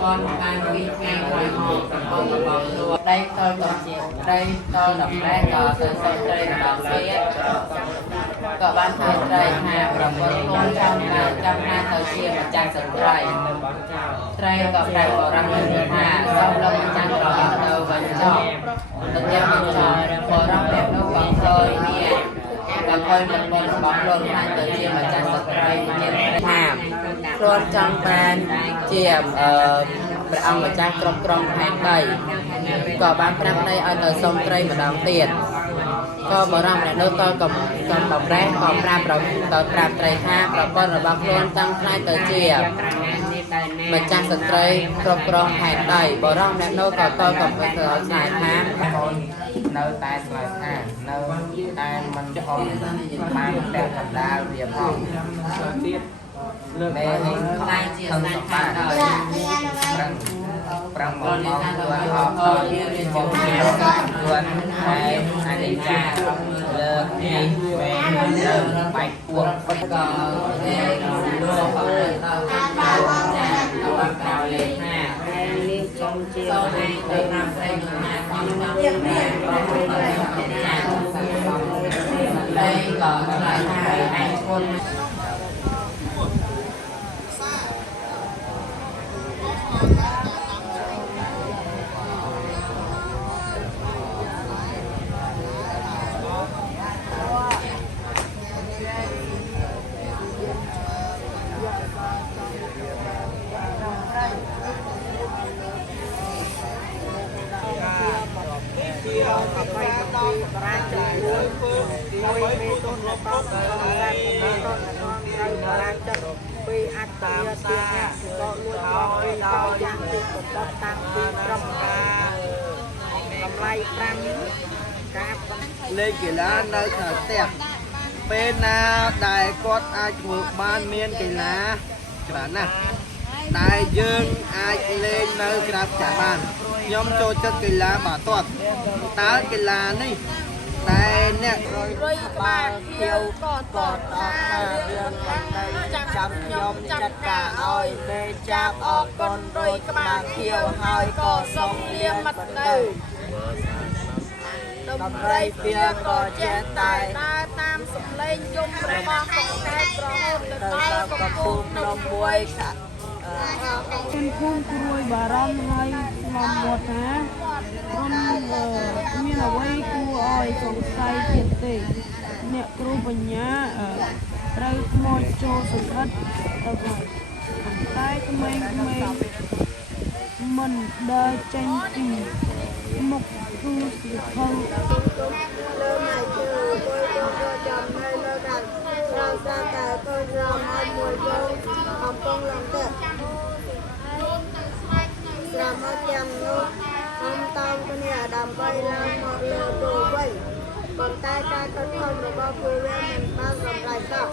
con ban vi ngay ngoài hồ con bọc lụa đây tôi đọc ra cờ từ sông trời đọc phía cờ ban thời trời hà và quân con trong hai thời kia mà chàng sợi trời cờ đại của răng lên hà sau lưng chàng đỏ đầu và trọ tự nhiên mình trò của răng đẹp đâu còn thôi nè và coi một con bọc luôn hai thời kia mà chàng sợi trời hà luôn trong ban chiaព្រះអង្គម្ចាស់គ្រប់គ្រងផែនដីក៏បានប្រាប់ដីឲ្យទៅសុំត្រីម្ដងទៀតក៏បរិមម្នាក់នោះក៏កំបំរែក៏ប្រាប់ត្រីថាប្រពន្ធរបស់ខ្លួនតាំងខ្លាចទៅជាម្ចាស់ស្ត្រីគ្រប់គ្រងផែនដីបរិមម្នាក់នោះក៏កំពុងទៅឲ្យឆ្លើយថានៅតែឆ្លើយថានៅតែមិនខំបានតែកណ្ដាលវាផងទៀតលើកឲ្យខ្លាចជាស្នាច់ខាងដល់ប្រាំមកខ្លួនអត់ដល់រៀនចូលខ្លួនហើយអានេះចាលើកនេះមែនលើបែកពួងក៏តែលោកអត់ដល់ចាដល់ក្រោយលេខ5នេះចង់ជាឲ្យទៅតាមផ្ទៃនោះណាខ្ញុំយកនេះប្រហែលចាđâyក៏ឆ្លើយថាឯងគុណពីអត្តតាក៏លួចមកពីដល់យ៉ាងទីកដតាំងពីក្រុមការតម្លៃ5ការលេខកីឡានៅខាងផ្ទះពេលណាដែលគាត់អាចធ្វើបានមានកីឡាច្រើនណាស់តែយើងអាចលេងនៅក្រៅផ្ទះបានខ្ញុំចូលចិត្តកីឡាបាល់ទាត់តើកីឡានេះតែអ្នករុយក្បាលខៀវក៏តតថារឿងមិនទៅចាំខ្ញុំចាត់ការឲ្យមេចាប់អរគុណរុយក្បាលខៀវហើយក៏សូមលាមិត្តទៅដំរីវាក៏ចេះតែដើរតាមសម្លេងយំរបស់កង្កែបរហូតទៅដល់កំពូលភ្នំមួយជនភូមិព្រួយបារម្ភហើយស្លំមាត់ថាក្រុមមានអ្វីគួរឲ្យសង្ស័យទៀតទេអ្នកគ្រូបញ្ញាត្រូវខ្មោចចូលសង្កត់ទៅតែក្មេងមិនដើរចេញពីមុខគឺសិភៅលើម៉ៃជើមួយក៏ចាំនៅលើកាត់រងតាមតែកូនរំហើយមួយយើងកំពុងឡើងទឹកស្រមមកចាំនោះខ្ញុំតោងគ្នាដើម្បីឡើងមកលើទូវិញប៉ុន្តែការខិតខំរបស់ពួកវាមិនបានសម្រេចសោះ